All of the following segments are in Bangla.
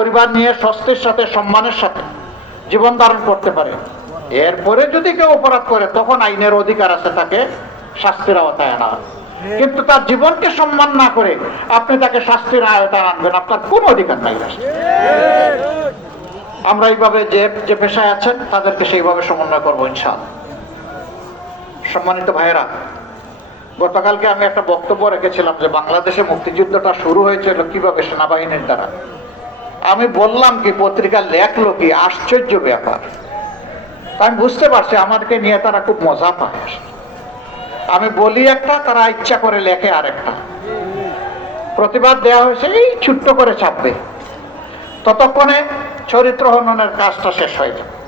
পরিবার নিয়ে স্বস্তির সাথে, সম্মানের সাথে জীবন ধারণ করতে পারে। এরপরে যদি কেউ অপরাধ করে, তখন আইনের অধিকার আছে তাকে শাস্তির আওতায় আনা। কিন্তু তার জীবনকে সম্মান না করে আপনি তাকে শাস্তির আওতায় আনবেন, আপনার কোন অধিকার নাই আমরা এইভাবে যে যে পেশায় আছেন, তাদেরকে সেইভাবে সমন্বয় করব ইনশাআল্লাহ। সম্মানিত ভাইয়েরা, গতকালকে আমি একটা বক্তব্য রেখেছিলাম যে বাংলাদেশে মুক্তিযুদ্ধটা শুরু হয়েছিল কীভাবে সেনাবাহিনীর দ্বারা। আমি বললাম কি পত্রিকা লেখলো কি, আশ্চর্য ব্যাপার। আমি বুঝতে পারছি, আমাদেরকে নিয়ে তারা খুব মজা পায়। আমি বলি একটা, তারা ইচ্ছা করে লেখে আরেকটা। প্রতিবাদ দেওয়া হয়েছে, এই ছোট্ট করে ছাপবে। ততক্ষণে চরিত্র হননের কাজটা শেষ হয়ে যাবে।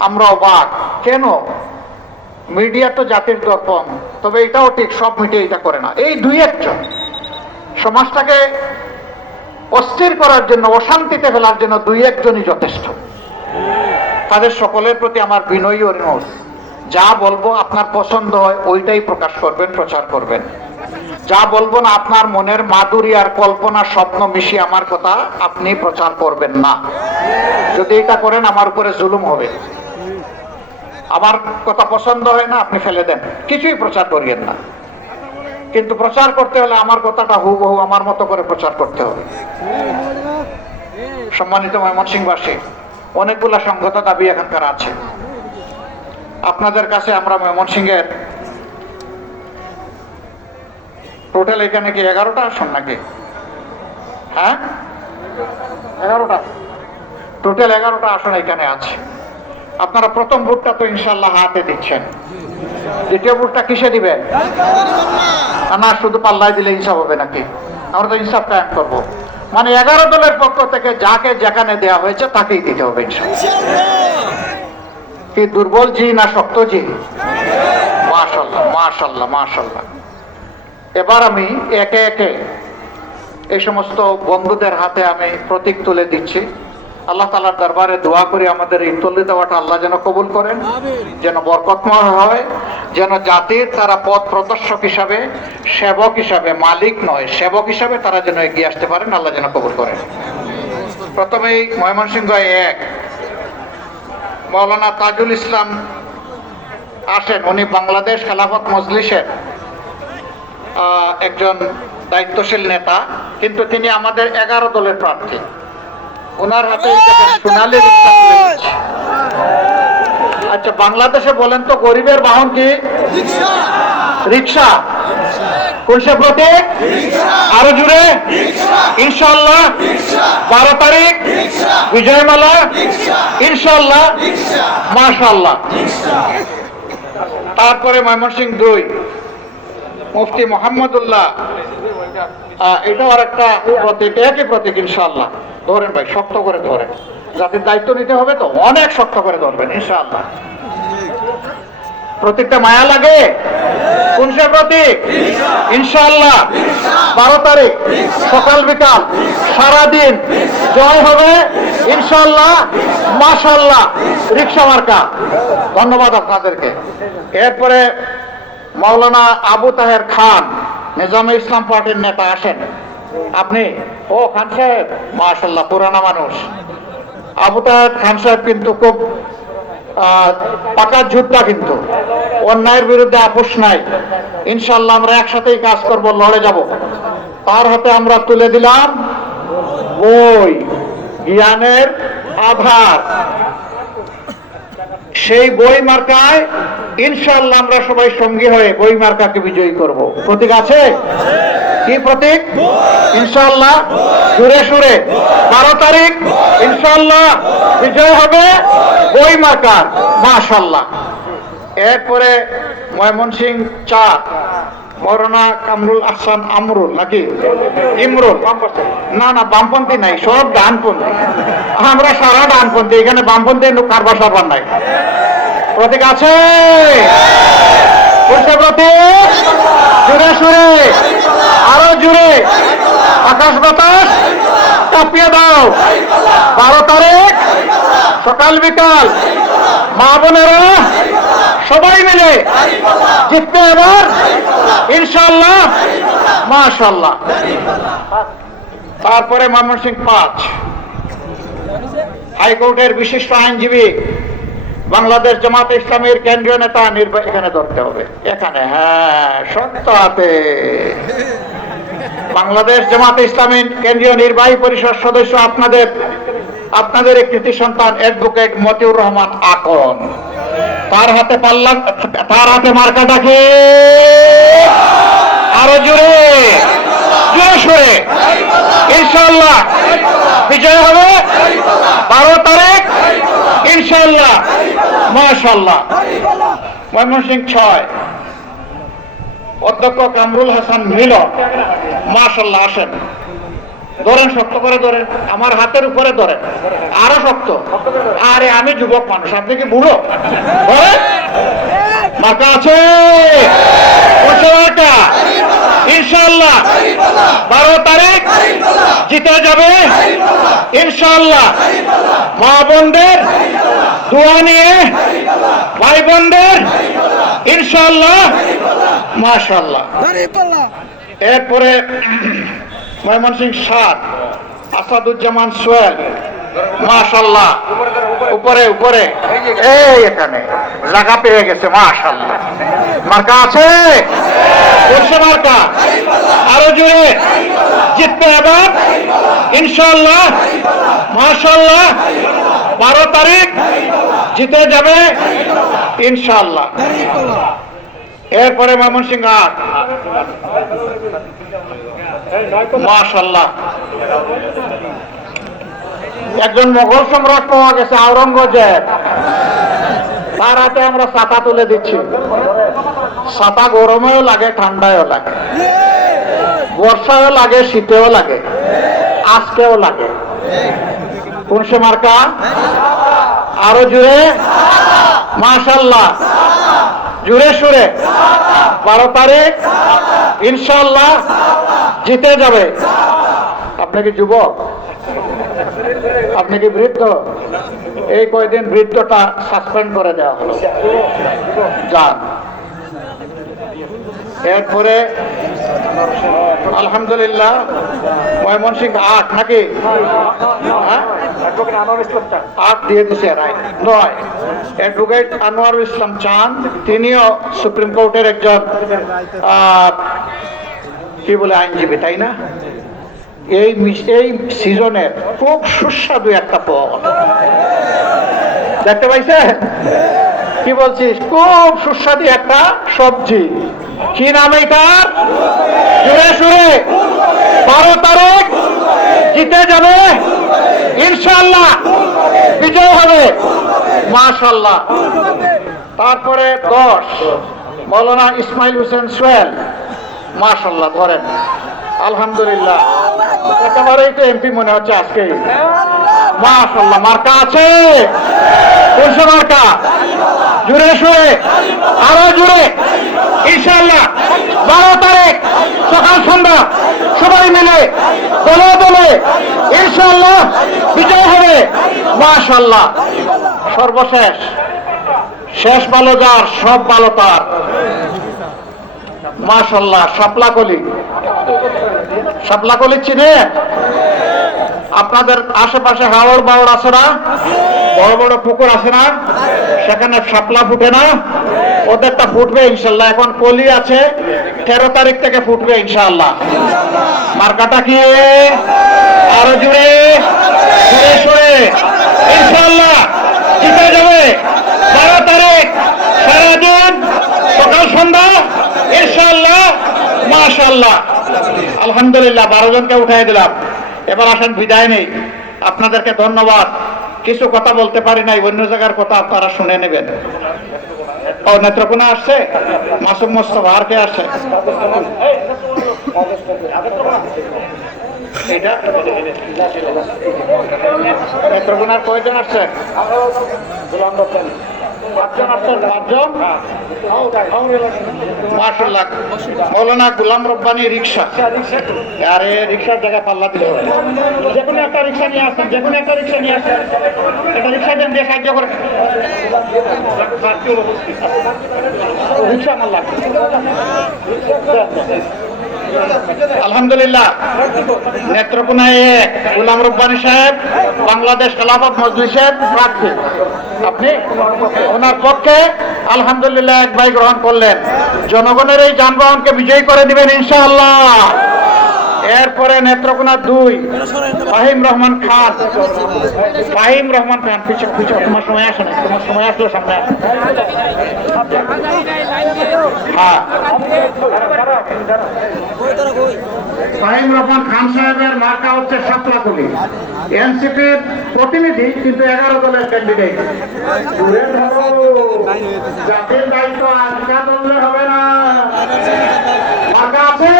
আমরা অবাক। কেন? মিডিয়া তো জাতির দর্পণ, তবে এটাও ঠিক, সব মিডিয়া এটা করে না। এই দুই একজন। সমাজটাকে অস্থির করার জন্য, অশান্তিতে ফেলার জন্য দুই একজনই যথেষ্ট। তাদের সকলের প্রতি আমার বিনয়ী অনুরোধ। যা বলব আপনার পছন্দ হয়, ওইটাই প্রকাশ করবেন, প্রচার করবেন। যা বলব না আপনার মনের মাধুরী আর কল্পনা স্বপ্ন মিশিয়ে আমার কথা আপনি প্রচার করবেন না। যদি এটা করেন, আমার উপরে জুলুম হবে। আমার কথা পছন্দ হয় না, আপনি ফেলে দেন। কিছুই প্রচার করিয়েন না। কিন্তু প্রচার করতে হলে আমার কথাটা হুবহু আমার মতো করে প্রচার করতে হবে। সম্মানিত ময়মনসিংহবাসী, অনেকগুলা সংগত দাবি এখানকার আছে। আপনাদের কাছে আমরা ময়মনসিংহের টোটাল এখানে কি এগারোটা আসন নাকি? হ্যাঁ? এগারোটা। টোটাল এগারোটা আসন এখানে আছে। আপনারা প্রথম ভোটটা তো ইনশাল্লাহ হাতে দিচ্ছেন। দ্বিতীয় ভোটটা কিসে দিবেন? না শুধু পাল্লায় দিলে ইনসাফ হবে নাকি? আমরা তো ইনসাফ কায়েম করব। মানে এগারো দলের পক্ষ থেকে যাকে যেখানে দেওয়া হয়েছে তাকেই দিতে হবে কি দুর্বল জি না শক্ত জি? মাশাল্লাহ মাশাল্লাহ মাশাল্লাহ এবার আমি একে একে এই সমস্ত বন্ধুদের হাতে আমি প্রতীক তুলে দিচ্ছি। আল্লাহ তালার দরবারে দোয়া করি আমাদের এই তুলে দেওয়াটা আল্লাহ যেন কবুল করেন, যেন বরকতময় হয়, যেন জাতির তারা পথ প্রদর্শক হিসাবে, সেবক হিসাবে, মালিক নয়, সেবক হিসাবে তারা যেন এগিয়ে আসতে পারেন, আল্লাহ যেন কবুল করেন। প্রথমেই ময়মনসিংহ এক, মৌলানা তাজুল ইসলাম আসেন, উনি বাংলাদেশ খেলাফত মজলিসের একজন দায়িত্বশীল নেতা, কিন্তু তিনি আমাদের এগারো দলের প্রার্থী। ওনার হাতে সোনালী আচ্ছা বাংলাদেশে বলেন তো গরিবের বাহন কি? রিক্সা। কোনসে প্রতীক? আরও জুড়ে ইনশাল্লাহ বারো তারিখ। বিজয়মালা। ইনশাল্লাহ মাশাল্লাহ তারপরে ময়মনসিং দুই। মুফতি মোহাম্মদুল্লাহ। এটাও আর একটা প্রতীক একই প্রতীক ইনশাল্লাহ ধরেন ভাই, শক্ত করে ধরেন। যাদের দায়িত্ব নিতে হবে তো, অনেক শক্ত করে ধরবেন ইনশাল্লাহ প্রতীকটা মায়া লাগে? কোন সে প্রতীক? ইনশাল্লাহ বারো তারিখ, সকাল বিকাল, সারাদিন। জয় হবে ইনশাল্লাহ মাশাল্লাহ রিক্সা মার্কা। ধন্যবাদ আপনাদেরকে। এরপরে মাওলানা আবু তাহের খান, নিজামে ইসলাম পার্টির নেতা আসেন। আপনি, ও খান সাহেব মাশাল্লাহ পুরানা মানুষ। আবু তাহের খান সাহেব কিন্তু খুব পাকা যোদ্ধা কিন্তু। অন্যায়ের বিরুদ্ধে আপোষ নাই। ইনশাল্লাহ আমরা একসাথেই কাজ করব, লড়ে যাব। তার হাতে আমরা তুলে দিলাম বই, জ্ঞানের আধার। সেই বই মার্কায় ইনশাল্লাহ আমরা সবাই সঙ্গী হয়ে বই মার্কাকে বিজয়ী করব। প্রতীক আছে? কি প্রতীক? ইনশাল্লাহ সুরে সুরে। বারো তারিখ ইনশাল্লাহ বিজয় হবে বই মার্কার মাশাল্লাহ এরপরে ময়মনসিং চার মরনা কামরুল আহসান আমরুল, নাকি? ইমরুল। না না, বামপন্থী নাই, সব ডানপন্থী। আমরা সারা ডানপন্থী, এখানে বামপন্থী কারবার সারবার নাই। প্রতীক আছে? প্রতীক। জুড়ে সুরে। আরও জুড়ে আকাশ বাতাস কাঁপিয়ে দাও। বারো তারিখ, সকাল বিকাল। মা বোনেরা, সবাই মিলে জিতবে এবার। ইনশাল্লাহ মাশাল্লাহ তারপরে ময়মনসিং পাঁচ। হাইকোর্টের বিশিষ্ট আইনজীবী বাংলাদেশ জামাত ইসলামের কেন্দ্রীয় নেতা এখানে ধরতে হবে। এখানে হ্যাঁ সত্য হাতে বাংলাদেশ জামাত ইসলামী কেন্দ্রীয় নির্বাহী পরিষদ সদস্য আপনাদের আপনাদের কৃতি সন্তান অ্যাডভোকেট মতিউর রহমান আকন তার হাতে পাল্লা তার হাতে মার্কাটা কি আরও জোরে জোরে সরে। ইনশাল্লাহ বিজয় হবে। বারো তারিখ। ইনশাল্লাহ মাশাল্লাহ ময়মনসিং ছয়। অধ্যক্ষ কামরুল হাসান মিলন। মাশাল্লাহ আসেন। ধরেন, শক্ত করে ধরেন। আমার হাতের উপরে ধরেন। আরও শক্ত। আরে, আমি যুবক মানুষ। আপনি কি বুড়ো? ধরেন মার্কা আছে? ইনশাল্লাহ বারো তারিখ জিতে যাবে। ইনশাল্লাহ মা বোনদের দোয়া নিয়ে ভাই বোনদের ইনশাল্লাহ মাশাল্লাহ এরপরে ময়মনসিং সাত, আসাদুজ্জামান সোয়েল মাশাল্লাহ। উপরে উপরে। এই এখানে। জায়গা পেয়ে গেছে, মাশাল্লাহ। মার্কা আছে? কোনসে মার্কা। আরও জোরে। জিতবে এবার? ইনশাল্লাহ। মাশাল্লাহ। বারো তারিখ জিতে যাবে? ইনশাল্লাহ। এরপরে ময়মনসিং আট মাশাল্লাহ। একজন মোগল সম্রাট পাওয়া গেছে আওরঙ্গজেব। তার হাতে আমরা ছাতা তুলে দিচ্ছি। ছাতা গরমেও লাগে, ঠান্ডায়ও লাগে। বর্ষায়ও লাগে, শীতেও লাগে। আজকেও লাগে। কোন সে মার্কা? আরও জুড়ে? মাশাল্লাহ। জুড়ে সুরে। বারো তারিখ, ইনশাল্লাহ, জিতে যাবে। আপনি কি যুবক? আপনি কি বৃদ্ধ? এই কয়দিন বৃদ্ধটা সাসপেন্ড করে দেওয়া হলো। যান। এরপরে, আলহামদুলিল্লাহ ময়মনসিং আট নাকি? হ্যাঁ? আট দিয়ে দিছে রায় নয়। অ্যাডভোকেট আনোয়ারুল ইসলাম চান তিনিও সুপ্রিম কোর্টের একজন কি বলে আইনজীবী, তাই না? এই এই সিজনের খুব সুস্বাদু একটা ফল। দেখতে পাইছে কি বলছিস? খুব সুস্বাদু একটা সবজি। কি নাম এটার জুড়ে সুরে। বারো তারিখ জিতে যাবে। ইনশাল্লাহ বিজয় হবে। মাশাল্লাহ তারপরে দশ, মৌলানা ইসমাইল হোসেন সোহেল। মাশাল্লাহ ধরেন। আলহামদুলিল্লাহ। আজকে জুড়ে আরও জুড়ে। ইনশাল্লাহ বারো তারিখ, সকাল সন্ধ্যা, সবাই মিলে, দলে দলে ইনশাল্লাহ বিজয় হবে। মাশাল্লাহ সর্বশেষ, শেষ ভালো যার, সব ভালো তার। মাশাল্লাহ শাপলাকলি শাপলাকলি চিনে? আপনাদের আশেপাশে হাওড় বাওড় আছে না? বড় বড় পুকুর আছে না? সেখানে শাপলা ফুটে না? ওদেরটা ফুটবে ইনশাল্লাহ এখন কলি আছে, তেরো তারিখ থেকে ফুটবে ইনশাল্লাহ মার্কাটা কি? আরও জুড়ে জুড়ে সরে। ইনশাল্লাহ যাবে বারো তারিখ সারাদিন সকাল সন্ধ্যা ইনশাল্লাহ মাশাল্লাহ আলহামদুলিল্লাহ, বারো জনকে উঠাই দিলাম। এবার আসেন, বিদায় নেই। আপনাদেরকে ধন্যবাদ। কিছু কথা বলতে পারি নাই, অন্য জায়গার কথা আপনারা শুনে নেবেন। ও, নেত্রকোনা আসছে? মাসুম মোস্তফা, আর কে আসছে? নেত্রকোনার কয়জন আসছে? মাশাল্লাহ মৌলানা গুলাম রব্বানি রিক্সা আরে রিক্সার জায়গায় পাল্লা যে কোনো একটা রিক্সা নিয়ে আসেন, যে কোনো একটা রিক্সা নিয়ে একটা রিক্সা দেন, দিয়ে সাহায্য রিক্সা আমার আলহামদুলিল্লাহ। নেত্রকোনায় এক গুলাম রব্বানী সাহেব, বাংলাদেশ খেলাফত মজলিসের প্রার্থী। আপনি ওনার পক্ষে আলহামদুলিল্লাহ এক ভাই গ্রহণ করলেন। জনগণের এই যানবাহনকে বিজয়ী করে দিবেন ইনশাআল্লাহ। এরপরে নেত্রকোনা দুই। ফাহিম রহমান খান। ফাহিম রহমান খান পিছু পিছু তোমার সময় আসে না, তোমার সময় আসলো সামনে। হ্যাঁ। ফাহিম রহমান খান সাহেবের মার্কা হচ্ছে সাতলাকুলি এনসিপির প্রতিনিধি, কিন্তু এগারো দলের ক্যান্ডিডেট জাতির দায়িত্ব আজকা হবে না মার্কা আছে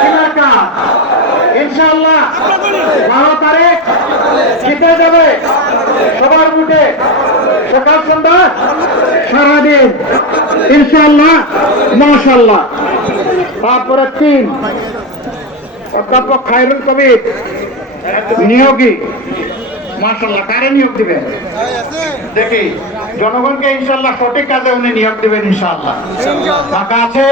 কি মার্কা ইনশাআল্লাহ বারো তারিখ জিতে যাবে। সবার মুখে সকাল সন্ধ্যা সারাদিন। ইনশাআল্লাহ মাশাল্লাহ তারপরে তিন অধ্যাপক খায়রুল কবির নিয়োগী। মাশাল্লাহ কারে নিয়োগ দিবেন? দেখি জনগণকে ইনশাল্লাহ সঠিক কাজে উনি নিয়োগ দিবেন ইনশাল্লাহ টাকা আছে?